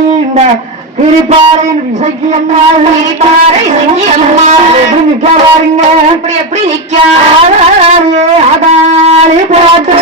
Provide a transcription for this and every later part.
இந்த கிரிப்பாரின் இசைக்கு அம்மா நிக்க பாருங்க எப்படி நிக்க அதாரி போட்டு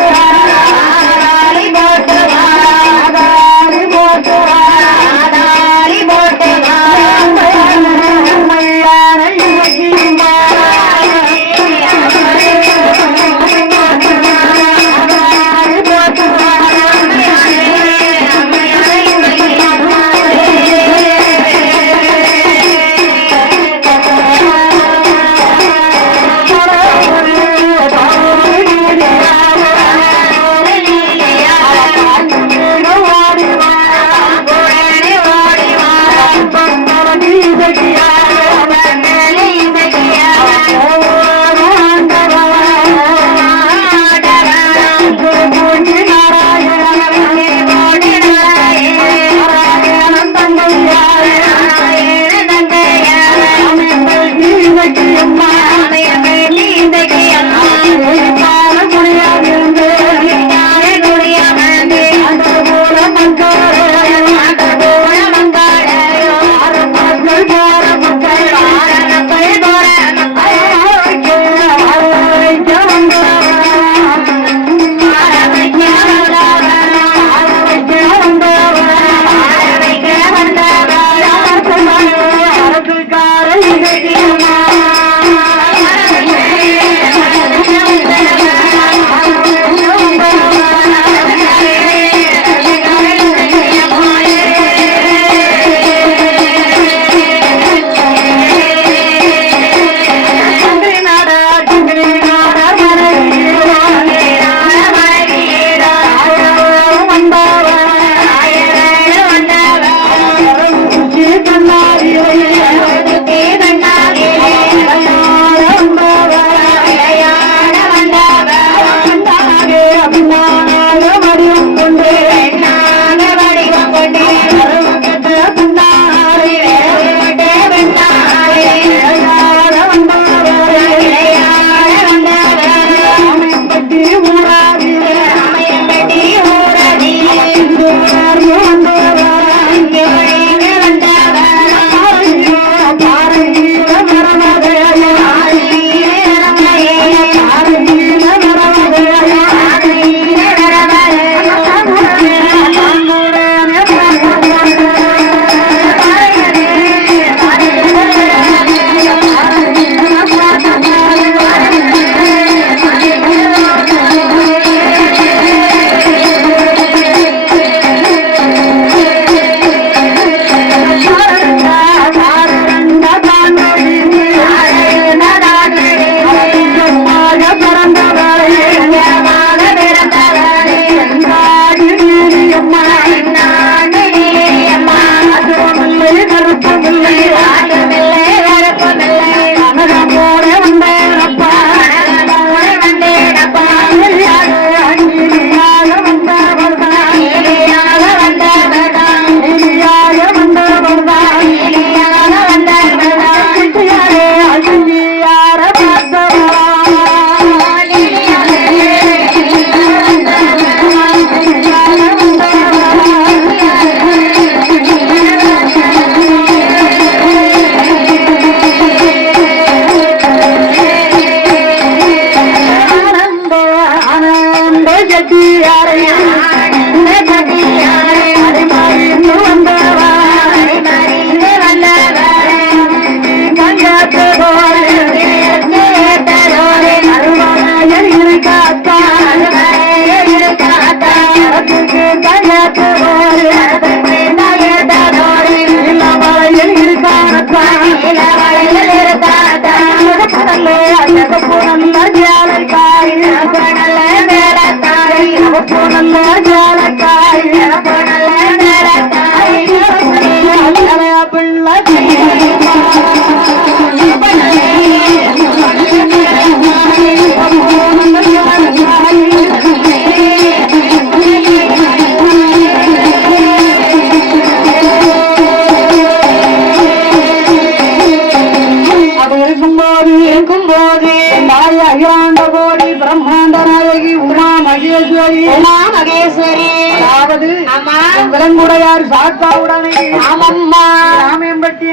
விலங்குடையார் சாத்தாவுடனே ஆமம்மா ராமேம்பட்டி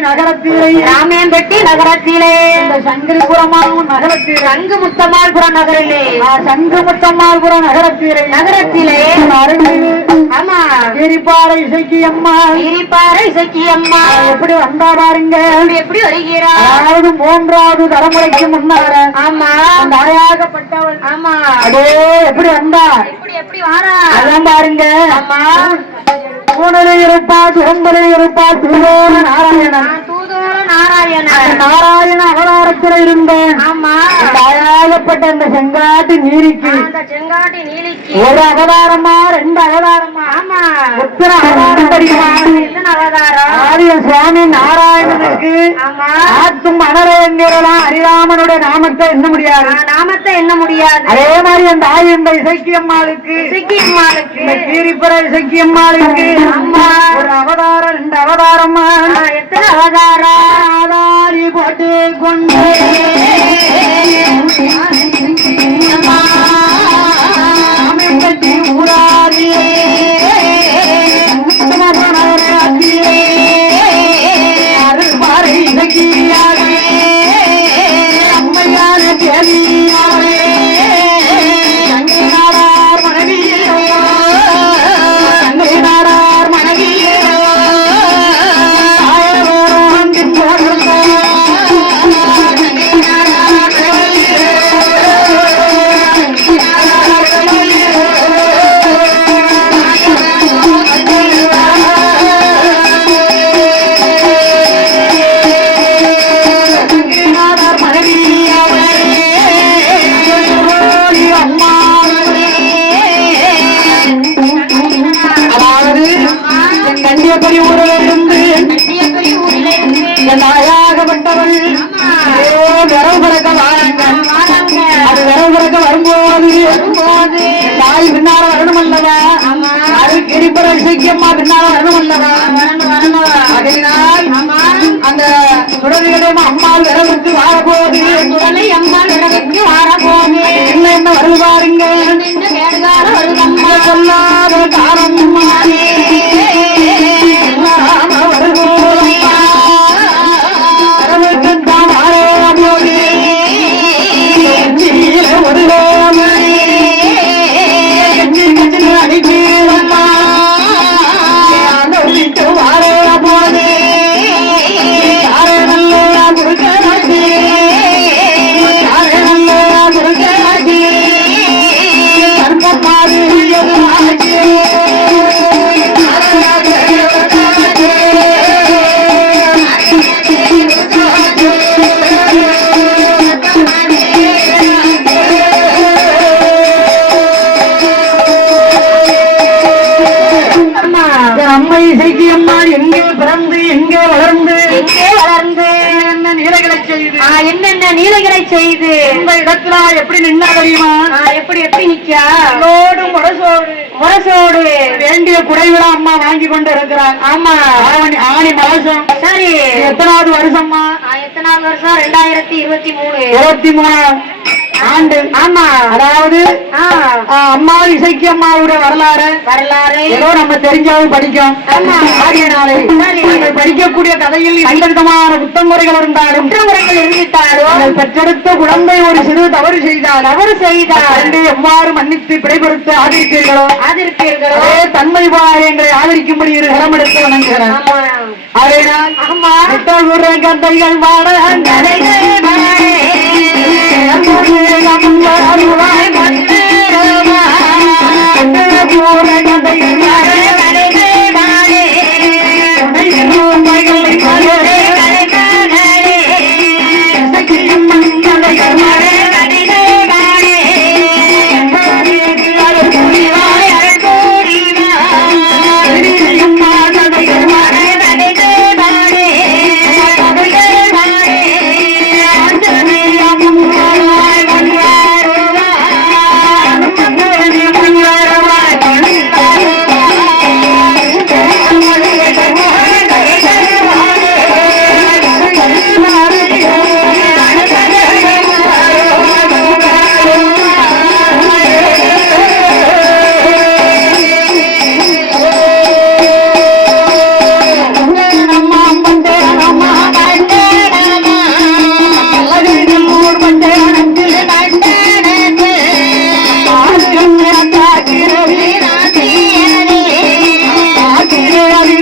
நகரத்திலே இந்த சங்கிரிபுரமாகும் நகரத்தில் சங்குமுத்தமால்புரம் நகரிலே சங்குமுத்தமால்புரம் நகரத்திலே ஆமா கிரிப்பாறை இசைக்கு அம்மா எப்படி வந்தா பாருங்க எப்படி வருகிறார் அதாவது 3வது தலைமுறைக்கு முன்னார ஆமா தாயாகப்பட்டவள் ஆமா அதே எப்படி வந்தா எப்படி வாரா அதான் பாருங்க ஆமா தூணலே இருப்பா துறம்பலே இருப்பா தூதோன நாராயண அவதாரத்தில் இருந்தேன் ஆமா தாயாகப்பட்ட இந்த செங்காட்டு நீரிக்கு ஒரு அவதாரமா 2 அவதாரமா ஆமா எத்தனை அவதாரம் ஆரிய சுவாமி நாராயணனுக்கு ஆத்தும் அனரேந்திரலாம் ஹரிராமனுடைய நாமத்தை எண்ண முடியாது அதே மாதிரி அந்த இந்த இசைக்கு அம்மாளுக்கு கீரிப்புற இசைக்கு அம்மாளுக்கு அம்மா ஒரு அவதாரம் 2 அவதாரமா எத்தனை அவதாரம் ஆதாரி போட்டு கொண்டு ஊராரியே அருள்பாறை இசைக்கியாரே அம்மையான தேவியாரே நாடார் மனைவியே கண்டியப்படி ஊரிலிருந்து நாயாகப்பட்டவள் விரவு பிறக்க வாராங்க அது விரவு பிறக்க வரும்போது தாய் பின்னால வரணும் அல்லவா அது கிரிப்புற இசைக்கியம்மா பின்னால வரணும் அல்லவா அதனால் அந்த சுடலைகளை அம்மாள் விரவுக்கு வாரபோது என்ன வருது பாருங்க சொல்லாத காரணம் என்னென்ன நீலகிரை செய்து இந்த இடத்துல எப்படி நின்னா தெரியுமா எப்படி முரசோடு வேண்டிய குறைவிழா அம்மா வாங்கி கொண்டு இருக்கிறார் ஆமா ஆணி மாசம் சரி எத்தனாவது வருஷம்மா எத்தனாவது வருஷம் 2023 ஆண்டு ஆமா அதாவது அம்மா இசைக்கு அம்மாவுடைய வரலாறு ஏதோ நம்ம தெரிஞ்சாலும் படிக்கும் படிக்கக்கூடிய கதையில் எந்த விதமான குற்றமுறைகள் இருந்தாலும் பெற்றெடுத்த குழந்தை ஒரு சிறு தவறு செய்தால் எவ்வாறு மன்னித்து பிழைபடுத்த ஆதரிப்பீர்களோ தன்மை எங்களை ஆதரிக்கும்படி இடம் எடுத்து வணங்குகிறேன் கதைகள் வாட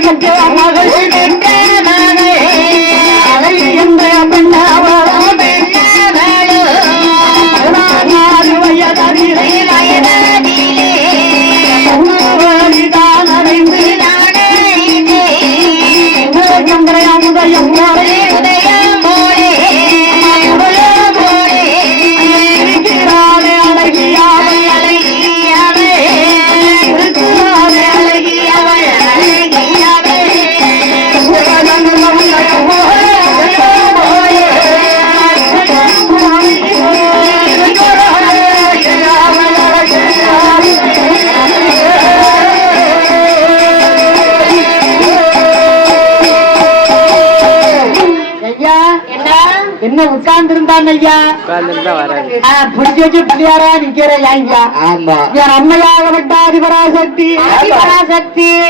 பெற்ற மகள் அழகி என்ற பெண்ணாவதும் வயதிலே தான் அறிந்து உதயம் என்ன உட்கார்ந்து இருந்தான் ஐயா புடிச்சு வச்சு பிள்ளையாரா நிக்கிறேன் ஐயா என் அம்மையாக விட்டாதி பராசக்தி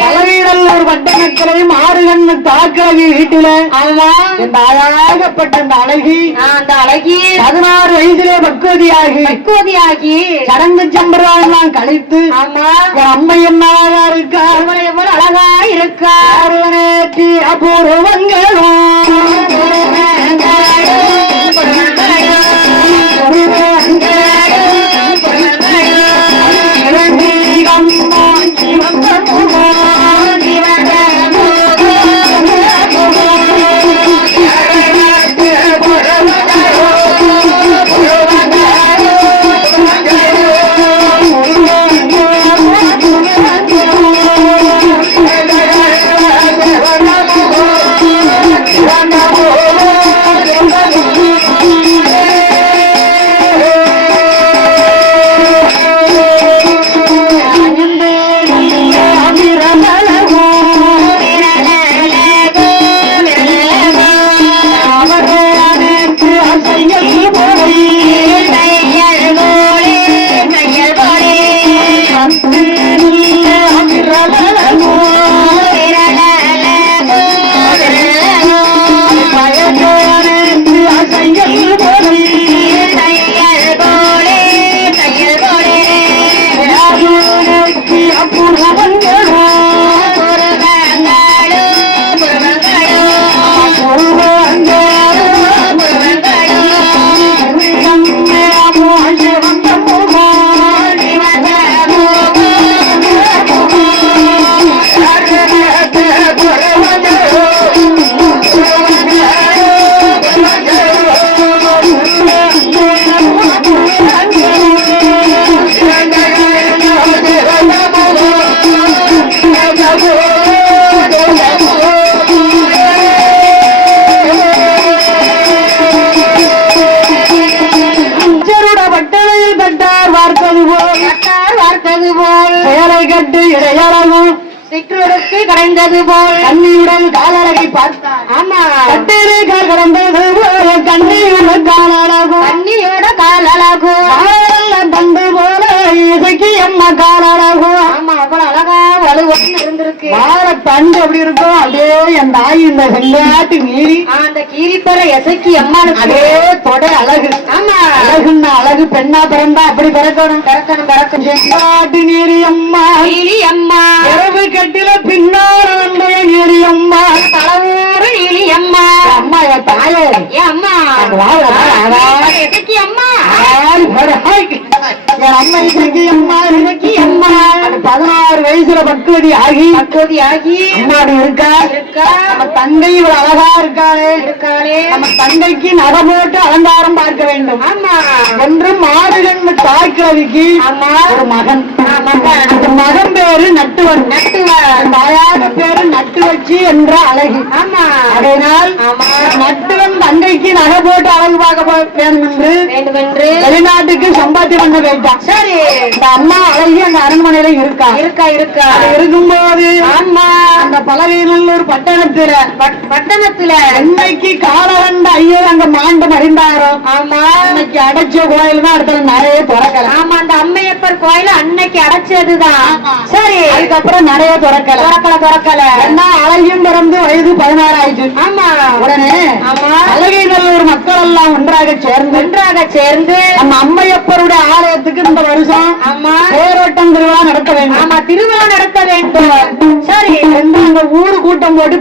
தலைவீடல் ஒரு வட்டமக்களையும் 6 கண்ணு தாக்கலவி வீட்டுல இந்த அழகாகப்பட்ட அந்த அழகி 16 வயசுலே பக்குவதியாகி சடங்கு சம்பிரதாயம் கழித்து என் அம்மை என்னாக இருக்கா எவ்வளவு அழகா இருக்கா அபூர்வங்களும் கடைந்தது போல் கண்ணியுடன் காலழகை பார்த்தார். ஆமா, கட்டிலே கால் கடந்தது போல கண்ணியுடன் காலழகு, கண்ணியோட காலழகு தந்து போல இசைக்கு அம்மா காலழகு. ஆமா, அவ்வளவு அழகா வலுவன்னு இருந்திருக்கு. வார தண்டு அப்படி இருக்கும். அப்படியே என் தாய் இந்த செங்காட்டு மீறி அந்த கீரிப்பற இசைக்கு அம்மானு அதே தொடை அழகு. ஆமா, அழகுன்னா அழகு. பெண்ணா பிறந்தா அப்படி பிறக்கணும் செங்காட்டு நீரி அம்மா இரவு கட்டில பின்னார நீரி அம்மா தலைவூர் நீரி அம்மா. அம்மா என் தாயே அம்மா எசைக்கு அம்மா என் அம்மா இசைக்கு அம்மா இசைக்கு அம்மா 16 வயசுல பக்குவதி ஆகி அம்மாடி இருக்கா. நம்ம தங்கை இவ்வளவு அழகா இருக்காளே. நம்ம தங்கைக்கு நகை போட்டு அலங்காரம் பார்க்க வேண்டும். ஆமா, ஒன்றும் மாடுகன் தாய்க்கிழவிக்கு ஒரு மகன். அந்த மகன் பேரு நட்டுவன். தாயாக பேரு நட்டு வச்சு என்ற அழகி. ஆமா, அதனால் நட்டுவன் தங்கைக்கு நகை போட்டு அழகு பார்க்க வேண்டும் என்று வெளிநாட்டுக்கு சம்பாத்தி பண்ண போயிட்டான். சரி, இந்த அம்மா அழகி அந்த அரண்மனையில இருக்கா இருக்கும்போது அம்மா அந்த பலவீனல்லூர் பட்டணத்துல என்னைக்கு காலகண்ட ஐயர் அங்க மாண்டு மறிந்தாரோ. ஆமா, அன்னைக்கு அடைச்ச கோயில் தான் அடுத்த நிறைய திறக்கல. ஆமா, அந்த அம்மையப்பர் கோயில் அன்னைக்கு அடைச்சதுதான். சரி, அதுக்கப்புறம் நிறைய திறக்கல. என்ன அழகியும் பிறந்து வயது 16 ஆயிடுச்சு. ஆமா, உடனே அழகிநல்லூர் மக்கள் எல்லாம் ஒன்றாக சேர்ந்து நம்ம அம்மையப்பருடைய ஆலயத்துக்கு இந்த வருஷம் தேரோட்டம் திருவிழா நடத்த வேண்டும். சரி, ஊரு சத்தம் போட்டு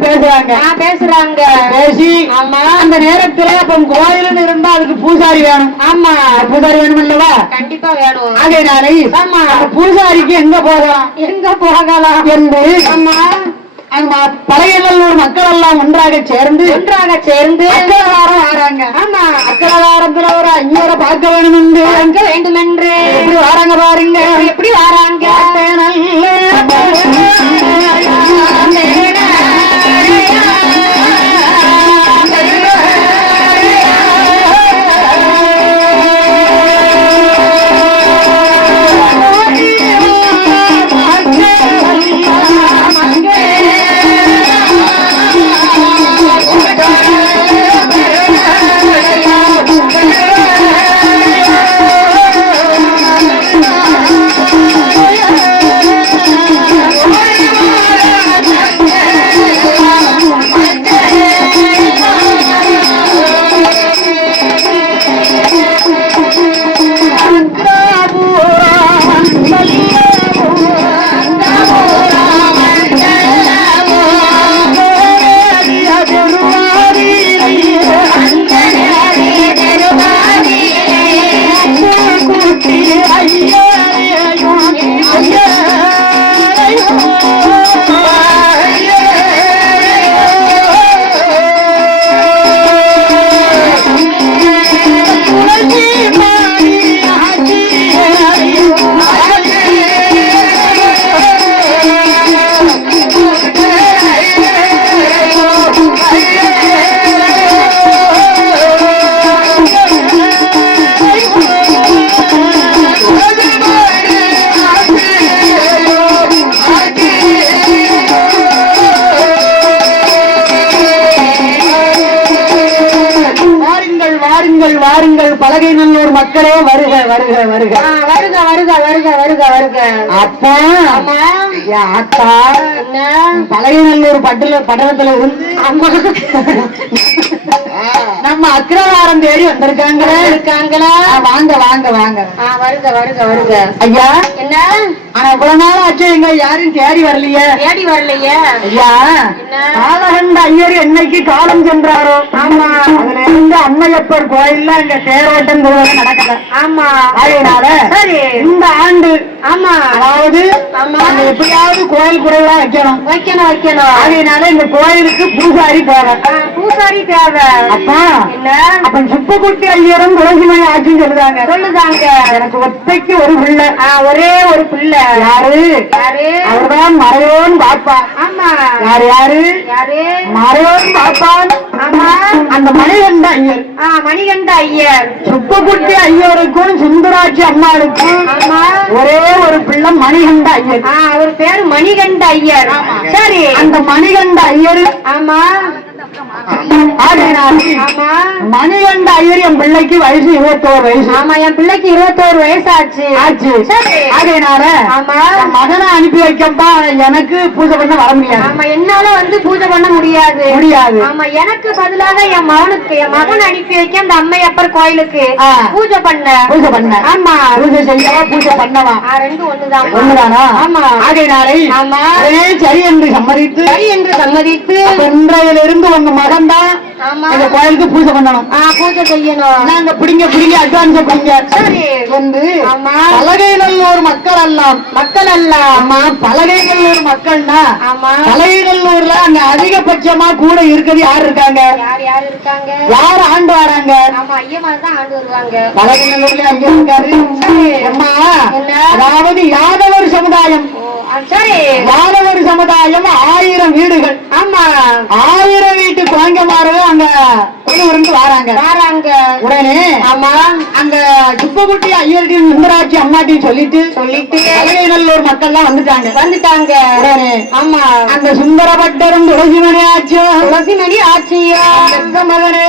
பேசுறாங்க பேசி அந்த நேரத்துல அப்ப கோயிலுன்னு இருந்தா அதுக்கு பூசாரி வேணும். ஆமா, பூசாரி வேணும் இல்லவா? கண்டிப்பா வேணும். அதனால பூசாரிக்கு எங்க போகலாம் என்று பழையநல்லூர் மக்கள் எல்லாம் ஒன்றாக சேர்ந்து அக்கலவாரம் வராங்க. ஆமா, அக்கலவாரத்துல ஒரு ஐயரை பார்க்க வேணும் என்று எப்படி வராங்க பாருங்க, எப்படி வராங்க. பலகைநல்லூர் மக்களே வருக வருக வருக வருக வருக வருக வருக வருக. அப்பா அத்தா பலகைநல்லூர் பட்டணத்துல இருந்து நம்ம அக்ரவாரம் தேடி வந்திருக்காங்களா? வாங்க வாங்க வாங்க. வருக வருக வருக. ஐயா என்ன ஆனா இவ்வளவு நாள் ஆச்சு, எங்க யாரும் தேடி வரலையே ஐயா. ஆலகண்ட ஐயர் என்னைக்கு காலம் சென்றாரோ, ஆமா, அதுல இருந்து அம்மையப்பர் கோயில்ல இங்க தேரோட்டம் நடக்கல. ஆமா, அதனால சரி இந்த ஆண்டு ஆமா அதாவது எப்படியாவது கோயில் குறைவா வைக்கணும். அதனால இந்த கோயிலுக்கு பூசாரி தேவை. அப்பா அப்ப சுப்பக்குட்டி ஐயரும் துளசிமணி ஆட்சின்னு சொல்லுதாங்க. எனக்கு ஒத்தைக்கு ஒரு பிள்ளை, ஒரே ஒரு பிள்ளை. யாரு அவர்தான் மறையோன் பாப்பா. ஆமா, யாரு மறையோன் பாப்பான். ஆமா, அந்த மணிகண்ட ஐயர் சுப்பக்குட்டி ஐயருக்கும் சுந்தராட்சி அம்மாளுக்கும் ஒரே ஒரு பிள்ளை மணிகண்ட ஐயர். அவர் பேரு மணிகண்ட ஐயர். சரி, அந்த மணிகண்ட ஐயர் ஆமா மணிகண்ட ஐயர் என் பிள்ளைக்கு வயசு 21 வயசு. ஆமா, என் பிள்ளைக்கு 21 வயசு ஆச்சு. அதனால மகனை அனுப்பி வைக்கப்பா, எனக்கு பூஜை பண்ண வர முடியாது. ஆமா, என்னால பூஜை பண்ண முடியாது. ஆமா, எனக்கு பதிலாக என் மகன் அனுப்பி வைக்க அந்த அம்மையப்பர் கோயிலுக்கு பூஜை பண்ண. ஆமா, பூஜை செய்யவா பூஜை பண்ணவா ரெண்டு ஒண்ணுதானா? ஆமா, அதனாலே சரி என்று சம்மதித்து இன்றையிலிருந்து உங்க மகன் தான் இந்த கோயிலுக்கு பூஜை பண்ணணும், பூஜை செய்யணும். நாங்க பிடிங்க அட்வான்ஸ் பிடிங்க என்று பலகைநல்லூர் மக்கள் எல்லாம் பலகைநல்லூர் மக்கள்னா பலகைநல்லூர்ல அங்க அதிகபட்சமா கூட இருக்கிறது யார் இருக்காங்க? யார் ஆண்டு வராங்க? பலகைநல்லூர்ல அங்க இருக்காரு. அதாவது யாதவர் சமுதாயம். யாதவர் சமுதாயம் 1000 வீடுகள். ஆமா, 1000 வீட்டு குழந்தைமார்கள் அங்க வராங்க. உடனே ஆமா அங்க சுப்பக்குட்டி ஐயர்கிட்ட சுந்தராட்சி அம்மாட்டையும் சொல்லிட்டு பலகைநல்லூர் மக்கள் எல்லாம் வந்துட்டாங்க. உடனே ஆமா அந்த சுந்தரபட்டரும் துளசிமணி ஆட்சியும் மகனே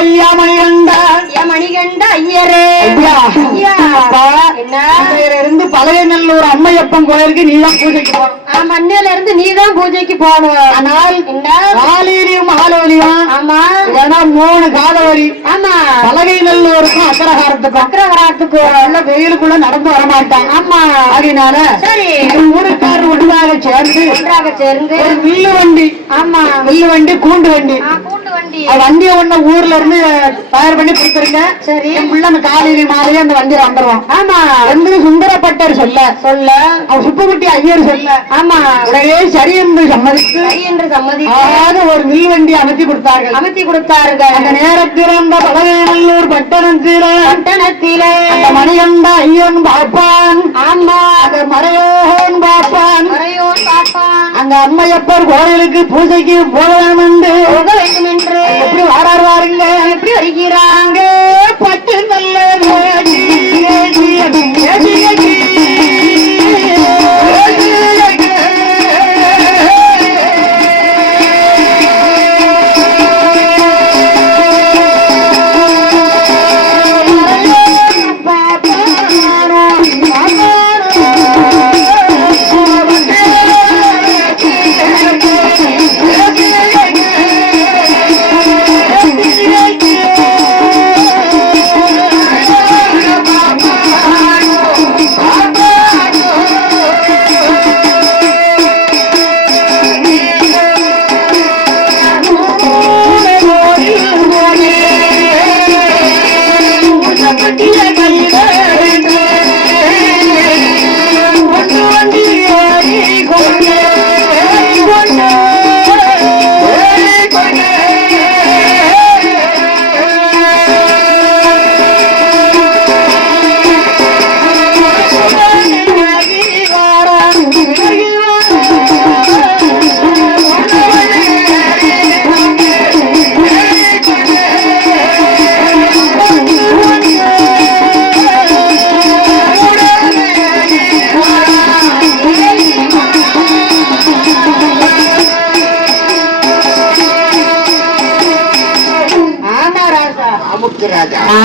ஐயா மணிகண்ட ஐயரே. ஐயா இருந்து பழையநல்லூர் அம்மையப்பன் கோயிலுக்கு நீதான் பூஜைக்கு போகணும். மண்ணில இருந்து நீதான் பூஜைக்கு போகணும். ஆனால் காலையிலையும் மாலையிலையும் ஆமா 3 காலவரி. ஆமா பழையநல்லூருக்கும் அக்கரகாரத்துக்கும் வெயிலுக்குள்ள நடந்து வரமாட்டான். ஆமா அதனால சரி ஊருக்காரர் ஒன்றாக சேர்ந்து ஒரு வில்லு வண்டி. ஆமா வில்லு வண்டி கூண்டு வண்டி வண்டியை ஒண்ணு ஊர்ல இருந்து தயார் பண்ணி கொடுத்துருங்க. சரி என் பிள்ளை அந்த காலையில மாலையே அந்த வண்டியில வந்துருவான். ஆமா வந்து சுந்தரப்பட்டர் சொல்ல அவன் சுப்புக்குட்டி ஐயர் சொல்ல ஆமா உடனே சரி என்று சம்மதித்து ஒரு வில் வண்டி அமைத்தி கொடுத்தார்கள். அந்த நேரத்தில் அந்த பழையநல்லூர் பட்டணத்திலே அந்த மணிகண்ட ஐயன் பாப்பான். ஆமா அந்த மறையோன் பாப்பான். அந்த அம்மையப்பர் கோயிலுக்கு பூஜைக்கு போக வேண்டும் என்று எப்படி வாராருங்க, எப்படி வருகிறாங்க. பட்டு நல்ல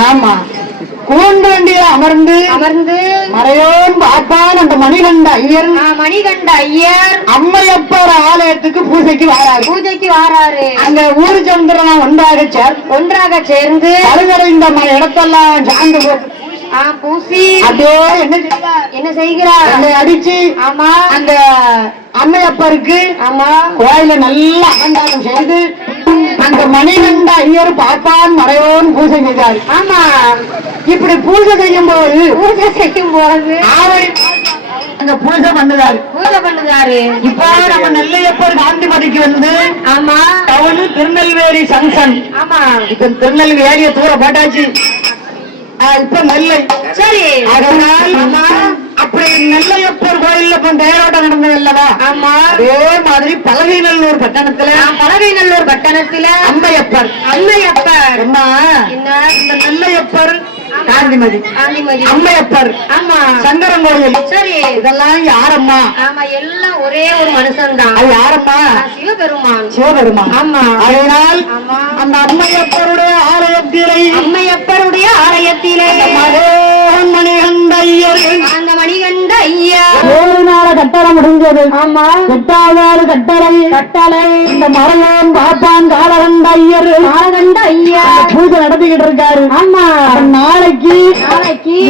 ஆமா கூண்டு வண்டியில அமர்ந்து மறையோன் பாப்பான் அந்த மணிகண்ட ஐயர் அம்மையப்பர் ஆலயத்துக்கு பூஜைக்கு வாராரு. அங்க ஊரு சந்திரன் ஒன்றாக சேர்ந்து அருகரைந்த இடத்தெல்லாம் சார்ந்து பூசி அதோ என்ன செய்கிறார் அடிச்சு. ஆமா அந்த அம்மையப்பருக்கு ஆமா கோயில நல்லா அலங்காரம் செய்து அந்த மணிகண்ட ஐயர் பாப்பான் மறையோன் பூஜை செய்தார். ஆமா இப்படி பூஜை செய்யும் போது அங்க பூஜை பண்ணுதாரு. இப்ப நம்ம நெல்லையப்பர் காந்திமதிக்கு வந்து ஆமா டவுன் திருநெல்வேலி ஜங்ஷன். ஆமா இப்ப திருநெல்வேலிய தூர போட்டாச்சு. இப்ப நெல்லை சரி. அதனால் அப்படி நெல்லையப்பர் கோயில்ல தேரோட்டம் நடந்தது அல்லவா? ஆமா அதே மாதிரி பழையநல்லூர் பட்டணத்துல அம்மையப்பர் என்ன இந்த நெல்லையப்பர் காந்திமதி அம்மையப்பர் ஆமா சங்கரன் கோயில் சரி. இதெல்லாம் யாரம்மா? ஆமா எல்லாம் ஒரே ஒரு மனுஷன் தான். அது யாரம்மா? சிவபெருமான். ஆமா அதனால் அந்த அம்மையப்பருடைய ஆலயத்திலே மணிகண்ட ஐயர் அந்த மணிகண்ட ஐயா 7 நாள் கட்டளை முடிஞ்சது. ஆமா 8வது கட்டளை இந்த மறையோன் பாப்பான் காலகண்ட ஐயா பூஜை நடத்திக்கிட்டு இருக்காரு. ஆமா நாளைக்கு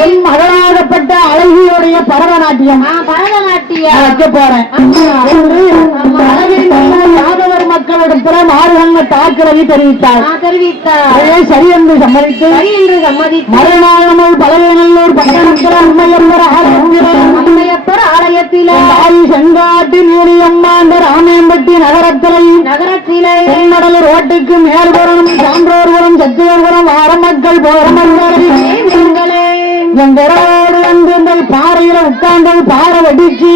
என் மகனாகப்பட்ட அழகியோடைய பரதநாட்டியம் வைக்க போறேன். யாதவர் மக்களிடத்துல மாறுகங்க தாக்குறதை தெரிவித்தார். சரி என்று சம்மதித்து மறுநாள் பழையநல்லூர் பட்டணத்தில் அம்மையப்பர் ஆலயத்திலே செங்காட்டு நீலியம்மா ராமேம்பட்டி நகரத்திலே தென்மடலூர் ரோட்டுக்கு மேல்புறம் சான்றோர்புரம் சத்தியபுரம் ஆரம்பக்கள் எங்கரோடு வந்து பாறையில உட்கார்ந்து பாறை வடிச்சு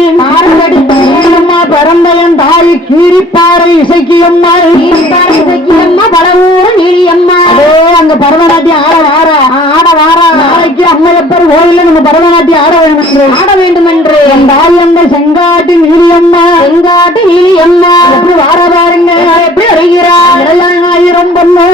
பிறந்தையன் தாய் கீரிப்பாறை இசைக்கியம்மா பலவூர் நீலியம்மா அங்க பரதநாட்டியம் ஆட வாரா நாளைக்கு அம்மையப்பர் கோயில நம்ம பரதநாட்டியம் ஆட வேண்டும் என்று என் தாய் அந்த செங்காட்டு நீலியம்மா எப்படி வார பாருங்க எப்படி வருகிறார் 7,000 பொண்ணு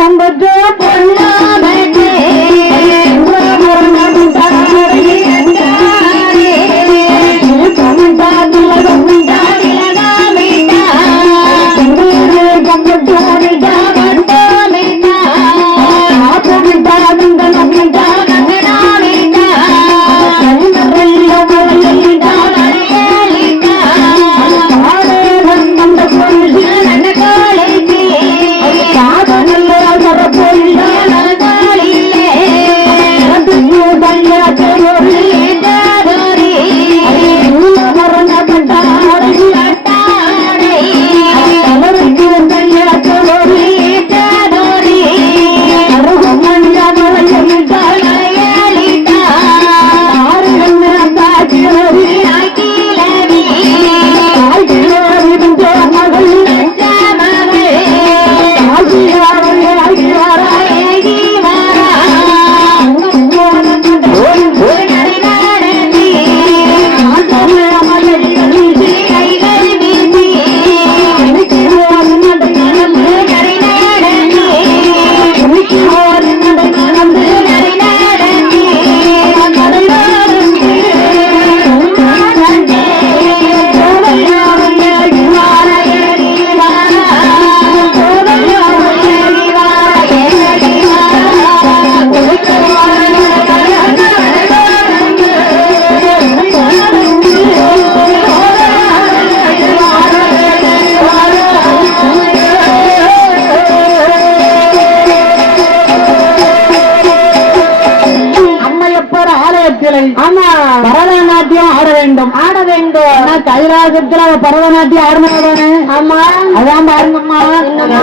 உண்டு. கைலாசத்துல அவ பரதநாட்டியம் ஆடினாதானே. ஆமா அதான் பாருங்கம்மா, என்னம்மா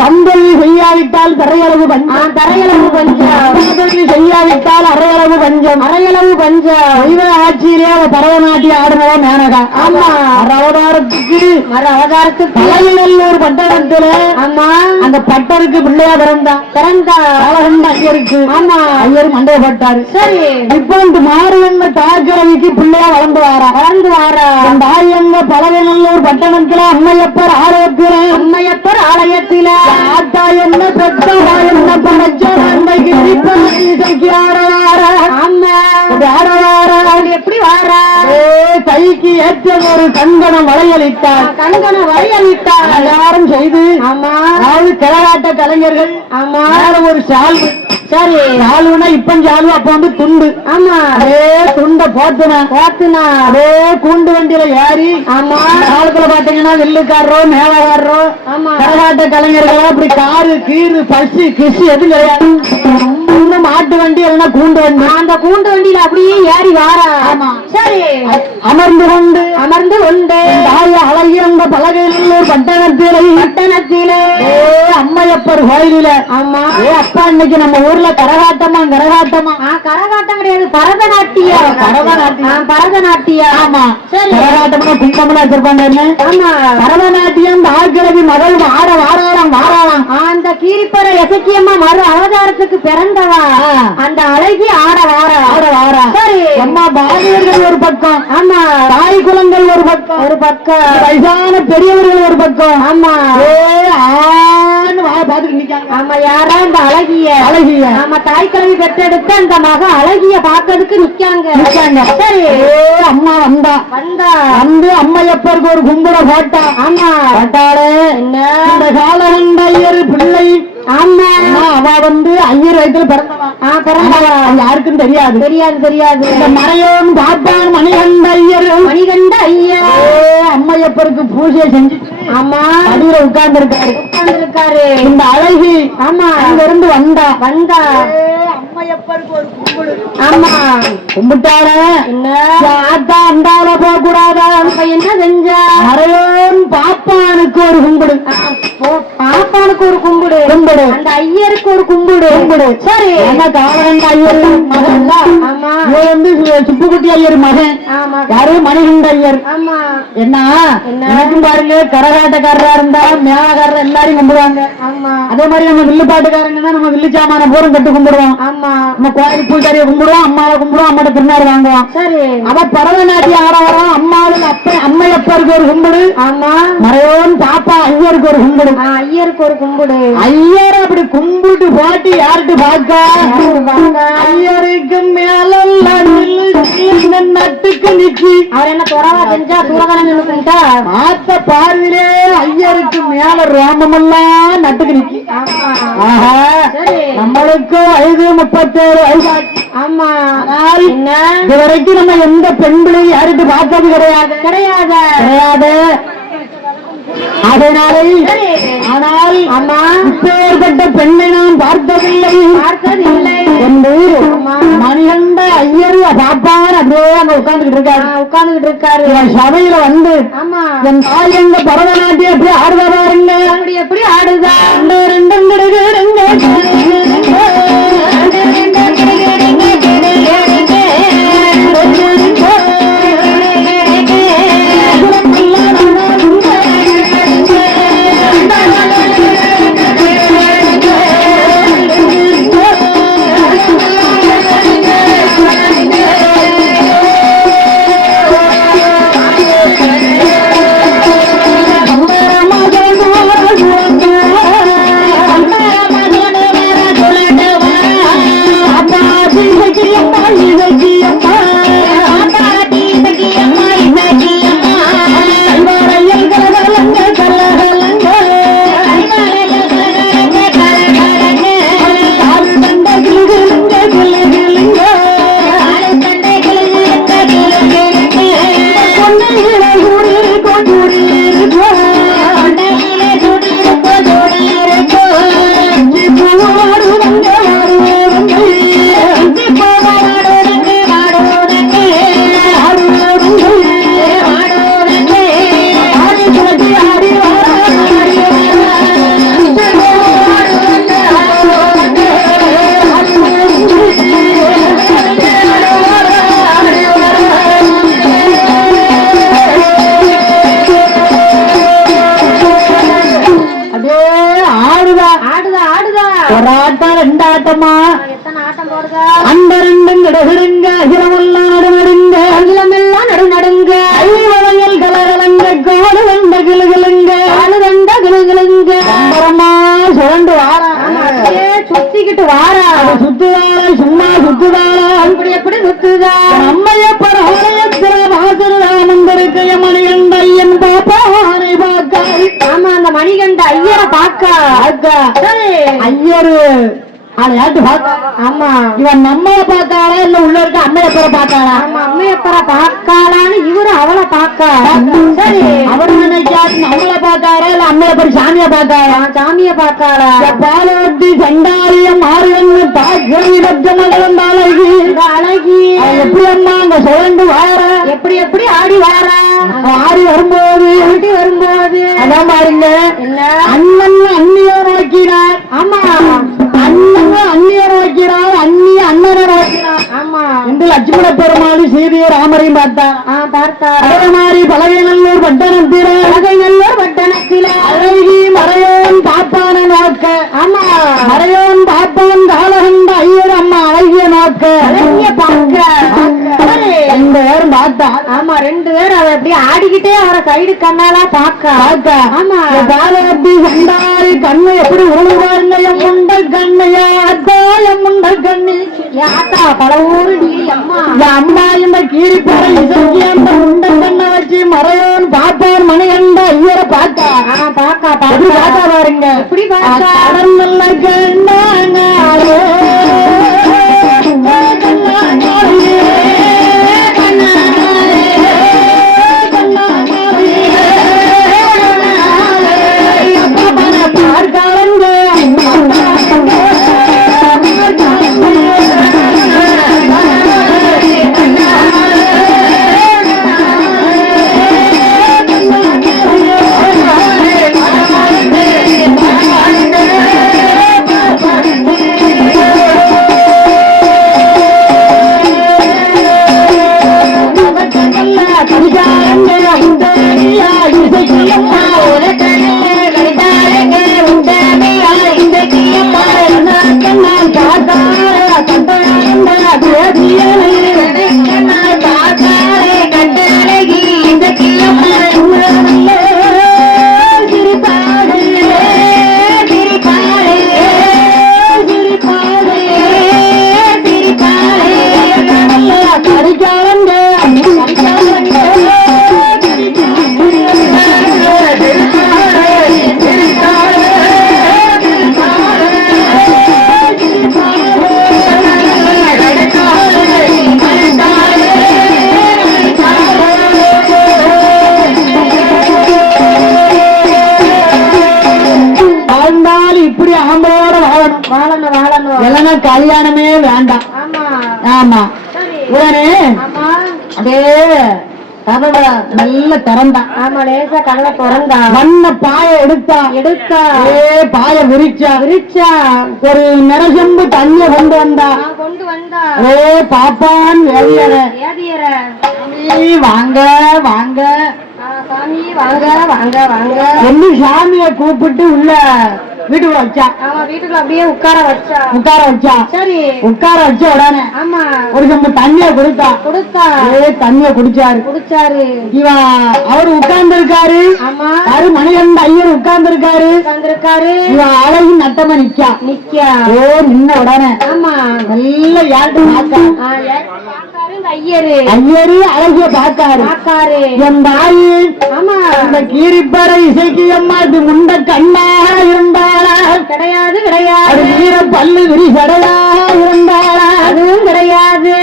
தந்தொழி செய்யாவிட்டால் தரையளவு பஞ்சம், தரையளவு பஞ்சம், தந்தொழி செய்யாவிட்டால் அரையளவு பஞ்சம், அரையளவு பஞ்சம். தெய்வ ஆட்சியிலே அவ பரதநாட்டியம் ஆடினவா மேனகா. ஆமா அவதாரத்துக்கு அவதாரத்துக்கு தலைநல்லூர் பட்டணத்துல ஆமா அந்த பட்டருக்கு பிள்ளையா பிறந்தா காலகண்ட ஐயருக்கு. ஆமா ஐயர் மண்டபப்பட்டாரு. சரி இப்ப இந்த மாறுவங்க தாக்கிழவிக்கு பிள்ளையா வளர்ந்து வாரா. தாயங்க பழவநல்லூர் பட்டணத்துல அம்மையப்பர் ஆலயத்தில ஆத்தா என்ன பெத்தவா என்ன படைச்ச அன்னைக்கு இசைக்கு ஆடவாரா. எப்படி வாரா கைக்கு ஏற்ற ஒரு கங்கணம் வளையலிட்டார். எல்லாரும் செய்து ஆமா அதாவது கிளராட்ட கலைஞர்கள். ஆமா ஒரு சால்வு. சரி சால்வுனா இப்ப சால்வு, அப்ப வந்து துண்டு. ஆமா அதே துண்ட போத்துனா அதே கூண்டு வண்டியில ஏறி. ஆமா காலத்துல பாத்தீங்கன்னா வில்லுக்காரரோ மேலக்காரரோ ஆமா கரகாட்ட கலைஞர்களோ அப்படி காரு கீரு பசு கிசு எதுவும் கிடையாது. மாட்டு வண்டி இல்லைன்னா கூண்டு வண்டி. அந்த கூண்டு வண்டியில அப்படியே ஏறி வாரா. ஆமா சரி அமர்ந்து கொண்டு தாய அழகிய அந்த பலகையில் பட்டணத்திலே அம்மையப்பர் கோயிலில. ஆமா அப்பா இன்னைக்கு நம்ம ஊர்ல கரகாட்டம் கிடையாது, பரதநாட்டியம். ஆமா சரி கரகாட்டம்னா கும்பம்னா வச்சிருப்பாங்க. என்ன ஆமா பரதநாட்டியம் ஆக்கிரவி மகள் வாராளாம். அந்த கீரிப்பற எசக்கியம்மா மறு அவதாரத்துக்கு பிறந்தவா அந்த அழகி ஆட வாரா. சரி அம்மா பாலியர்கள் ஒரு பக்கம், ஆமா தாய் குலங்கள் ஒரு பக்கம், வயசான பெரியவர்கள் ஒரு பக்கம். ஆமா பாத்துட்டு நிக்காங்க. ஆமா யாரா இந்த அழகிய ஆமா தாய் கிழவி பெற்றெடுத்து அந்த மக அழகிய பாக்கிறதுக்கு நிக்காங்க. சரி அம்மா வந்தா வந்து அம்மையப்பருக்கு ஒரு கும்பிட போட்டா. ஆமா போட்டாலே என்ன இந்த காலகண்ட ஐயர் பிள்ளை. ஆமா அவ வந்து ஐயர் வயசுல பிறந்தவா. யாருக்கும் தெரியாது. இந்த மறையோன் பாப்பான் மணிகண்ட ஐயர் அம்மையப்பருக்கு பூஜை செஞ்சு ஆமா அடியில உட்கார்ந்து இருக்காரு. இந்த அழகி ஆமா அங்க இருந்து வந்தா அம்மையப்பருக்கு ஒரு கும்பிடு. ஆமா கும்பிட்டார என்ன ஆத்தா அந்தால போக கூடாதா. என்ன செஞ்சா மறையோன் பாப்பானுக்கு ஒரு கும்பிடு, பாப்பானுக்கு ஒரு கும்பிடு, அந்த ஐயருக்கு ஒரு கும்பிடு. சரி என்ன காலகண்ட ஐயர் மகன். ஆமா இவர் வந்து சுப்புக்குட்டி ஐயர் மகன். ஆமா யாரு மணிகண்ட ஐயர். ஆமா என்ன எனக்கும் பாருங்க, கரகாட்டக்காரரா இருந்தா மேலக்காரர் எல்லாரையும் கும்பிடுவாங்க. ஆமா அதே மாதிரி நம்ம வில்லு பாட்டுக்காரங்க தான் நம்ம வில்லு சாமான பூரம் கட்டு கும்பிடுவோம். ஆமா நம்ம கோயில் பூஜாரியை கும்பிடுவோம், அம்மாவை கும்பிடுவோம், அம்மாட்ட பின்னாடி வாங்குவோம். சரி அவ பரதநாட்டியம் ஆட வரோம். அம்மாவுக்கு அம்மையப்பருக்கு ஒரு கும்பிடு. ஆமா மறையோன் பாப்பா ஐயருக்கு ஒரு கும்பிடு. ஐயருக்கு ஒரு கும்பிடு. ஐயர் அப்படி கும்பிட்டு போட்டு யார்கிட்ட பார்க்க ஐயருக்கு மேல நட்டுக்கு நிக்கி. அவர் என்ன துறவா செஞ்சா சூரகணம் நின்னுட்டா ஆத்த பார்வையிலே ஐயருக்கு மேல ரோமமெல்லாம் நட்டுக்கு நிக்கி. ஆஹா நம்மளுக்கு வயது 37 வயசாச்சு. ஆமா என்ன இதுவரைக்கும் நம்ம எந்த பெண்களையும் யாருக்கு பார்த்தது கிடையாது. ஆனால் அம்மா இப்பேற்பட்ட பெண்ணை நான் பார்த்ததில்லை என்று மணிகண்ட ஐயர் பாப்பான் அப்படியே அங்க உட்கார்ந்துகிட்டு இருக்காரு. சபையில வந்து என் தாய் எங்க பரதநாட்டியம் எப்படி ஆடுதா பாருங்க. எப்படி ஆடுதா மகன் ஒரு ஆட்டம் ரெண்டு ஆட்டமா எத்தனை ஆட்டம் போடுங்க அந்த ரெண்டும் நடுநடுங்க அகிலமெல்லாம் நடுநடுங்க அகிலமெல்லாம் நடுநடுங்க ஐவளையல் கலகலங்க காடு வந்த கிளுகிளுங்க காலு வந்த கிளுகிளுங்க அம்பரமா சுழண்டு வாரா சுத்திக்கிட்டு வாரா சுத்துதாள சும்மா சுத்துதாள இப்படி எப்படி சுத்துதா அம்மையப்பர் ஆலயத்திர வாசல் ராமந்தருக்கு மணிகண்ட ஐயன் பாப்பானை பார்க்க ஆமா அந்த மணிகண்ட ஐயரை பாக்க ஐயரு யாட்டு பார்க்க ஆமா இவன் நம்மளை பார்த்தாளா இல்ல உள்ள இருக்க அம்மையப்பரை பார்த்தாளா ஆமா அம்மையப்பரை பார்க்கலான்னு இவரு அவளை பாக்க சரி அவரு நினைக்காது நம்மளை பார்த்தாரா இல்ல அம்மையப்பர் சாமியை பார்த்தாரா சாமிய பாக்காளா பாலவட்டி சண்டாரியம் மாறியன்னு பாக்கிரத்த மகன் அழகி அழகி எப்படி அம்மா அங்க சுழண்டு வார எப்படி எப்படி ஆடி வாரா ஆடி வரும்போது அதான் பாருங்க என்ன அண்ணன் அண்ணியை நோக்கினார் ஆமா அண்ணன் அண்ணியை நோக்கிறார் அண்ணி அண்ணனை நோக்கினார் ஆமா என்று லட்சுமண பெருமாள் சீதையை ராமரையும் பார்த்தார் பார்த்தார் அதே மாதிரி பலகைநல்லூர் பட்டணத்தில அழகி மறையோன் பாப்பான நோக்க ஆமா மறையோன் பாப்பான் காலகண்ட ஐயர் அம்மா அழகிய நோக்க அழகிய பாக்க ரெண்டு பேரும் பார்த்தா ஆமா ரெண்டு பேரும் அவ அப்படியே ஆடிக்கிட்டே அவரை சைடு கண்ணாலா பாக்க ஆமா பாலவட்டி சண்டாரி கண்ணு எப்படி உருவாருங்க என் முண்ட கண்ணையா அத்தா என் முண்ட கண்ணி யாத்தா பல ஊரு நீ அம்மா அம்மா இந்த கீரிப்பறை இசைக்கு அந்த முண்ட கண்ணை வச்சு மறையோன் பாப்பான் மணிகண்ட ஐயரை பார்த்தா பாக்கா பார்த்தா பாருங்க எப்படி பாக்கா கடல் நல்ல கண்ணாங்க கல்யாணமே வேண்டாம். ஆமா உடனே அப்படியே கதவை நல்ல திறந்தான். ஆமா லேசா கதவை திறந்தா வண்ண பாய எடுத்தா பாய விரிச்சா ஒரு நரசம்பு தண்ணிய கொண்டு வந்தா பாப்பான் வேதியர வாங்க வாங்க சாமி வாங்க வாங்க வாங்க என்ன சாமிய கூப்பிட்டு உள்ள வீட்டுக்குள்ள வச்சா. வீட்டுக்குள்ள அப்படியே உட்கார வச்சா. சரி உட்கார வச்ச உடனே ஆமா ஒரு சம்பு தண்ணிய கொடுத்தா. தண்ணிய குடிச்சாரு. இவன் அவரு உட்கார்ந்து இருக்காரு. யாரு மணிகண்ட ஐயர் உட்கார்ந்து இருக்காரு. இவன் அழகி நட்டமா நிக்கா. நின்ன உடனே ஆமா நல்ல யார்கிட்ட ஐயரு அழகிய பாக்காரு. என் தாயி அந்த கீரிப்பறை இசைக்கு அம்மா இது முண்ட கண்ணா இருந்தாளா? கிடையாது. வீர பல்லு விரிசடையா இருந்தாளா? அதுவும் கிடையாது.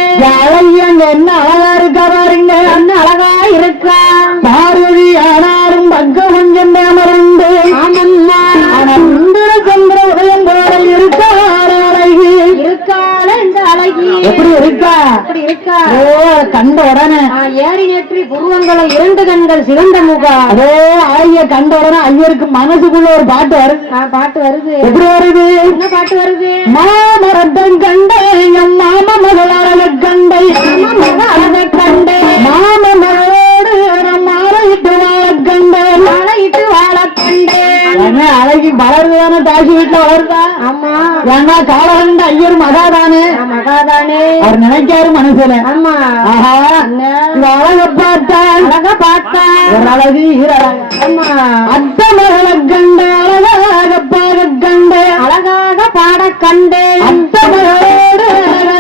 அழகி அங்க என்ன அழகா இருக்கா பாருங்க. என்ன அழகா இருக்கா பார்வதி ஆனாலும் பக்கம் கொஞ்சம் அமர்ந்து சந்திர உதயம் போல இருக்காள் அழகி. இந்த அழகி எப்படி இருக்கா? கண்ட உடனே ஏறி நேற்றி புருவங்களை 2 கண்கள் சிறந்த முகா. அதே அழகிய கண்ட உடனே ஐயருக்கு மனசுக்குள்ள ஒரு பாட்டு வருது. எப்படி வருது? என்ன பாட்டு வருது? மாமரத்தன் கண்டை மாம மகள் அழக கண்டை மாம மகளோடு மாலையிட்டு வாழ கண்டை என்ன அழகி வளருதானே தாசி வீட்டுல வளருதா ஆமா ஏன்னா காலகண்ட ஐயர் மகாதானே மகாதானே அவர் நினைக்காரு மனசுல ஆமா ஆஹா இந்த அழக பார்த்தா அழகா பார்த்தா ஒரு அழகு ஈரழகு ஆமா அத்த மகளை கண்டு அழகாக பாட கண்டு அழகாக பாட கண்டு அத்த மகளோடு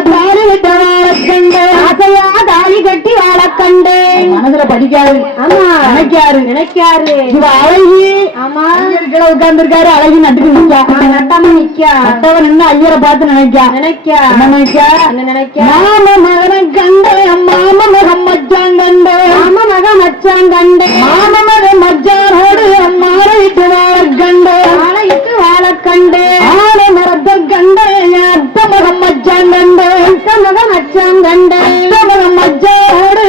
தாலி விட்ட வாழ கண்டு ஆசையா தாலி கட்டி வாழ கண்டு மனசுல படிக்காரு ஆமா நினைக்காரு நினைக்காரு இவ அழகி ஆமா கீழே உட்கார்ந்து இருக்காரு அழகி நட்டுக்கு நிக்கா நட்டமா நிக்கா நட்டவன் என்ன ஐயரை பார்த்து நினைக்கா நினைக்கா என்ன நினைக்கா என்ன நினைக்கா மாம மகனை கண்டு மாம மகம் மச்சான் கண்டு ஆமா மக மச்சான் கண்டு மாம மகன் மச்சானோடு அம்மாரை விட்டு வாழ கண்டு வாழையிட்டு வாழ கண்டு ஆன மரத்தை கண்டு அத்த மகம் மச்சான் கண்டு மக மச்சான் கண்டு அத்த மகம் மச்சானோடு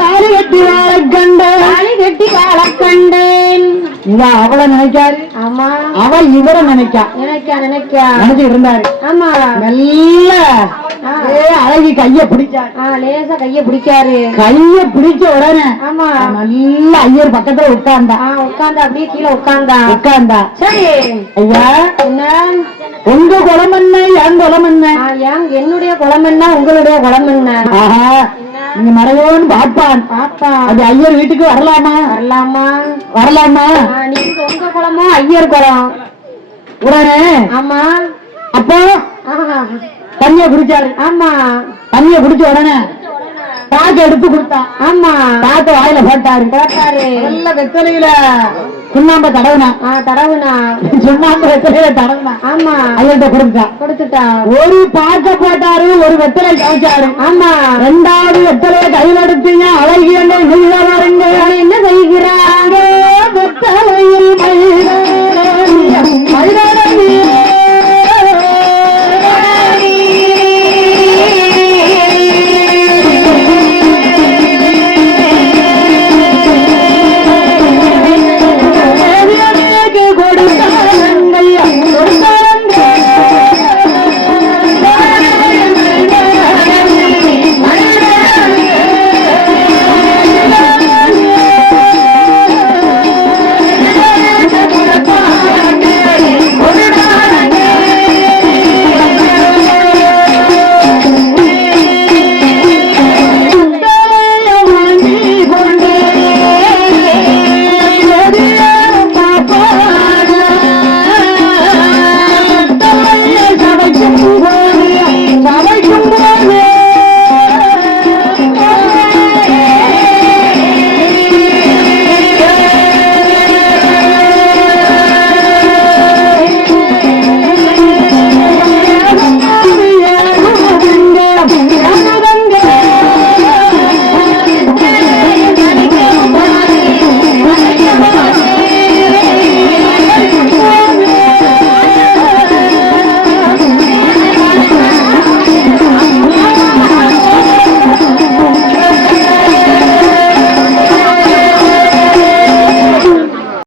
தாலி கட்டி வாழ கண்டு தாலி கட்டி வாழ கண்டேன் இவ அவளை நினைக்காரு ஆமா அவ இவரை நினைக்கா நினைக்கா நினைக்கா நினைச்சு இருந்தாரு ஆமா நல்ல அழகி கைய பிடிச்சாரு லேசா கைய பிடிக்காரு கைய பிடிச்ச உடனே ஆமா நல்ல ஐயர் பக்கத்துல உட்கார்ந்தா உட்கார்ந்தா அப்படியே கீழே உட்கார்ந்தா சரி ஐயா என்ன உங்க குளம் என்ன என் குளம் என்ன என்னுடைய குளம் என்ன உங்களுடைய குளம் என்ன ஆஹா நீங்க மறையோன்னு பாப்பான் பாப்பா அது ஐயர் வீட்டுக்கு வரலாமா வரலாமா நீங்க உங்க குளமோ ஐயர் குளம் உடனே ஆமா அப்போ தண்ணிய குடிச்சாரு ஆமா தண்ணிய குடிச்ச உடனே பாக்கு எடுத்து கொடுத்தா ஆமா பாக்க வாயில போட்டாரு நல்ல வெத்தலையில சுண்ணாம்ப தடவுனா சுண்ணாம்ப வெத்தலையில தடவுனா ஆமா ஐயர்கிட்ட கொடுத்துட்டா ஒரு பாக்க போட்டாரு ஒரு வெத்தலை கழிச்சாரு ஆமா ரெண்டாவது வெத்தலைய கையில் எடுத்தீங்க அழகிய பாருங்க என்ன செய்கிறாங்க வெத்தலையில்